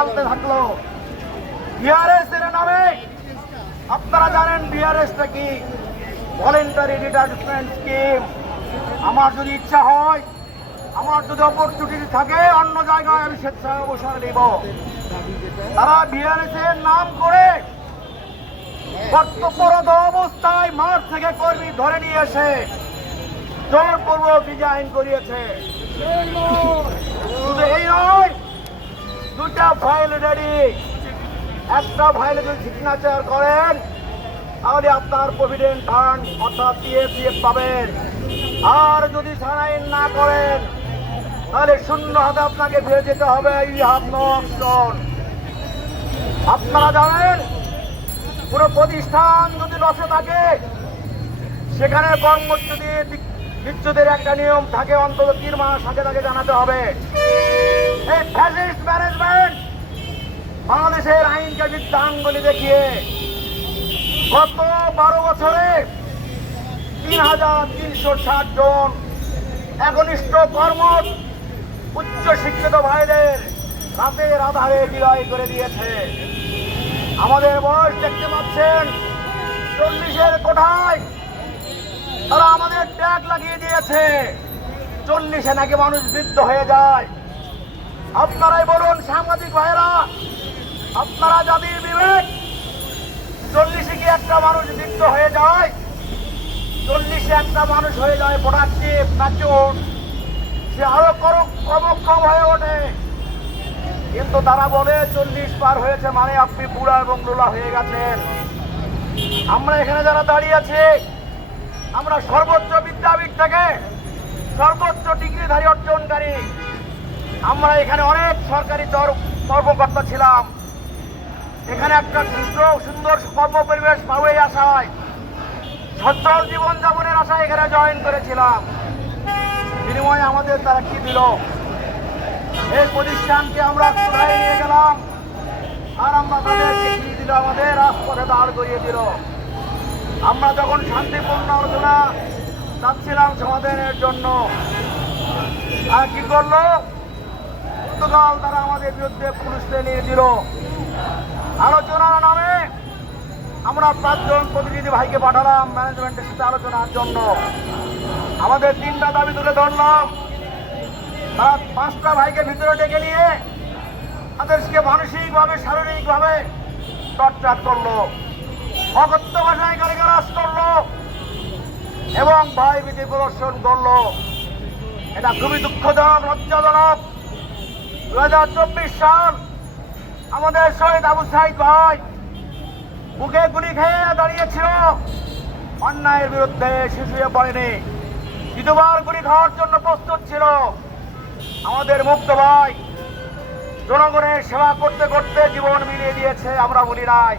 চলতে থাকলো বিআরএস এর নামে। আপনারা জানেন বিআরএসটা কি? Voluntary retirement scheme. আমার যদি ইচ্ছা হয়, আমার যদি অপরচুনিটি থাকে, অন্য জায়গায় আমি স্বেচ্ছায় অবসর নিব। তারা বিআরএস এর নাম করে কর্তব্যরত অবস্থায় মাঠ থেকে কর্মী ধরে নিয়ে এসে জোরপূর্বক ডিজাইন করিয়েছে। শুধু এই নয়, দুটা ফাইল রেডি। একটা ফাইলে যদি সিগনেচার করেন তাহলে আপনার প্রভিডেন্ট ফান্ড অর্থাৎ পিএফ পাবেন। আর যদি সাইন না করেন তাহলে শূন্য হাতে আপনাকে ফিরে যেতে হবে। You have no option. আপনারা জানেন, পুরো প্রতিষ্ঠান যদি লসে থাকে সেখানে কর্মচ্যুতি বিচ্যুতির একটা নিয়ম থাকে, অন্তত 3 মাস আগে তাকে জানাতে হবে। এই ফ্যাসিস্ট ম্যানেজমেন্ট বাংলাদেশের আইনকে বৃদ্ধাঙ্গুলি দেখিয়ে গত 12 বছরে 3,360 জন একনিষ্ঠ কর্মঠ উচ্চ শিক্ষিত ভাইদের রাতের আধারে বিদায় করে দিয়েছে। আমাদের বয়স দেখতে পাচ্ছেন 40-এর কোঠায়। তারা আমাদের ট্যাগ লাগিয়ে দিয়েছে। 40-এ নাকি মানুষ বৃদ্ধ হয়ে যায়। আপনারাই বলুন সাংবাদিক ভাইরা, আপনারা জাতির বিবেক, 40-এ কি একটা মানুষ বৃদ্ধ হয়ে যায়? 40-এ একটা মানুষ হয়ে যায় প্রোডাক্টিভ, ম্যাচিউর, সে আরো কর্মক্ষম হয়ে ওঠে। কিন্তু তারা বলে 40 পার হয়েছে মানে আপনি বুড়া এবং লোলা হয়ে গেছেন। আমরা এখানে যারা দাঁড়িয়ে আছি, আমরা সর্বোচ্চ বিদ্যাপীঠ থেকে সর্বোচ্চ ডিগ্রিধারী অর্জনকারী। আমরা এখানে অনেক সরকারি কর্মকর্তা ছিলাম। এখানে একটা সুন্দর কর্মপরিবেশ পাওয়াই আশায়, সচ্ছল জীবনযাপনের আশায় এখানে জয়েন করেছিলাম। বিনিময়ে আমাদের তারা কি দিল? এই প্রতিষ্ঠানকে আমরা কোথায় নিয়ে গেলাম, আর আমরা তাদেরকে কি দিল? আমাদের রাজপথে দাঁড় করিয়ে দিল। আমরা যখন শান্তিপূর্ণ আলোচনা চাচ্ছিলাম সমাধানের জন্য, আর কি করলো? গতকাল তারা আমাদের বিরুদ্ধে পুলিশে নিয়ে দিল। আলোচনার নামে আমরা 5 জন প্রতিনিধি ভাইকে পাঠালাম ম্যানেজমেন্টের সাথে আলোচনার জন্য। আমাদের 3টা দাবি তুলে ধরলাম। তারা 5টা ভাইকে ভিতরে ডেকে নিয়ে তাদেরকে মানসিকভাবে শারীরিকভাবে টর্চার করলো, অকথ্য ভাষায় গালিগালাজ করলো এবং ভয়ভীতি প্রদর্শন করলো। এটা খুবই দুঃখজনক, লজ্জাজনক। 2024 সাল আমাদের শহীদ আবু সাইদ ভাই বুকে গুলি খেয়ে দাঁড়িয়েছিল, অন্যায়ের বিরুদ্ধে শিশুয়ে পড়েনি, দ্বিতীয়বার গুলি খাওয়ার জন্য প্রস্তুত ছিল। আমাদের মুক্ত ভাই জনগণের সেবা করতে করতে জীবন মিলিয়ে দিয়েছে, আমরা বলি নাই।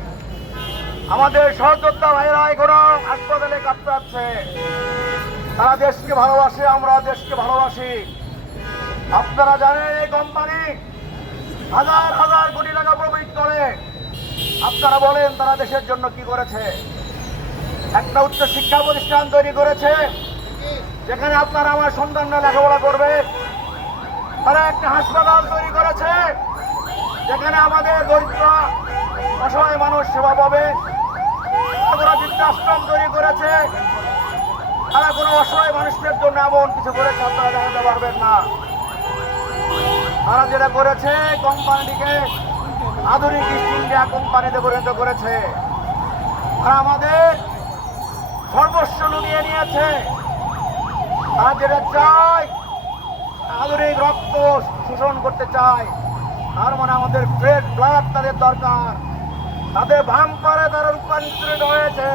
আমাদের সহযোদ্ধা ভাইরা এখনো হাসপাতালে কাতরাচ্ছে। তারা দেশকে ভালোবাসে, আমরা দেশকে ভালোবাসি। আপনারা জানেন এই কোম্পানি হাজার হাজার কোটি টাকা প্রফিট করে। আপনারা বলেন তারা দেশের জন্য কি করেছে? একটা উচ্চ শিক্ষা প্রতিষ্ঠান তৈরি করেছে যেখানে আপনারা আমার সন্তানরা লেখাপড়া করবে। তারা একটা হাসপাতাল তৈরি করেছে যেখানে আমাদের দরিদ্র অসহায় মানুষ সেবা পাবে। তারা বৃদ্ধাশ্রম তৈরি করেছে। তারা কোনো অসহায় মানুষদের জন্য এমন কিছু করেছে আপনারা জানাতে পারবেন না। তারা যেটা করেছে, কোম্পানিটিকে আধুনিক ইস্ট ইন্ডিয়া কোম্পানিতে পরিণত করেছে। তারা আমাদের সর্বস্ব লুটিয়ে নিয়েছে। তারা যেটা চায়, আধুনিক রক্ত শোষণ করতে চায়। তার মানে আমাদের ফ্রেশ ব্লাড তাদের দরকার। তাদের ভাঙপারে তারা রূপান্তরিত হয়েছে।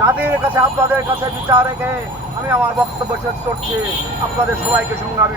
যাদের কাছে আপনাদের কাছে বিচার রেখে আমি আমার বক্তব্য শেষ করছি। আপনাদের সবাইকে সংগ্রামী